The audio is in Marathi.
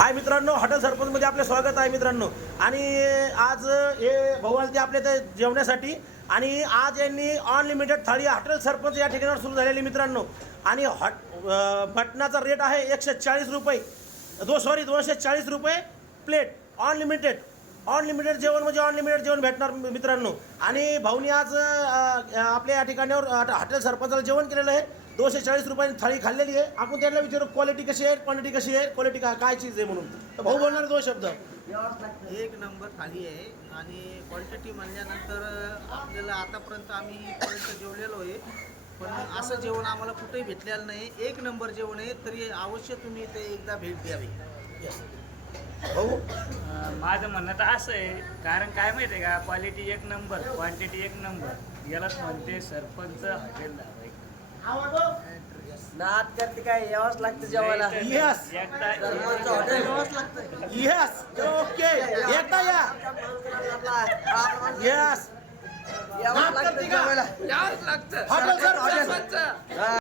हाय मित्रांनो, हॉटेल सरपंचमध्ये आपले स्वागत आहे मित्रांनो. आणि आज हे भाऊ आले ते आपले ते जेवण्यासाठी. आणि आज यांनी अनलिमिटेड थाळी हॉटेल सरपंच या ठिकाणावर सुरू झालेली मित्रांनो. आणि मटणाचा रेट आहे 140 रुपये, 240 रुपये प्लेट. अनलिमिटेड जेवण म्हणजे अनलिमिटेड जेवण भेटणार मित्रांनो. आणि भाऊनी आज आपल्या या ठिकाणावर हॉटेल सरपंचाला जेवण केलेलं आहे. 240 रुपयांनी थाळी खाल्लेली आहे. आपण त्यांना विचारू क्वालिटी कशी आहे, क्वांटिटी कशी आहे, क्वालिटी काय चीज आहे म्हणून. तर भाऊ बोलणार 2 शब्द. एक नंबर थाळी आहे. आणि क्वांटिटी म्हणल्यानंतर आपल्याला आतापर्यंत आम्ही इथपर्यंत जेवलेलो आहे, पण असं जेवण आम्हाला कुठेही भेटलेलं नाही. एक नंबर जेवण आहे, तरी अवश्य तुम्ही ते एकदा भेट द्यावी. भाऊ माझं म्हणणं तर असं आहे, कारण काय माहिती आहे का, क्वालिटी एक नंबर, क्वांटिटी एक नंबर, यालाच म्हणते सरपंच हॉटेल धाबा. नाद करते काय यावंच लागतं जेवायला. यस सरपंच हॉटेल यावंच लागतं. यस ओके एकदा या. यस यावंच लागतं जेवायला. हॉटेल सरपंच.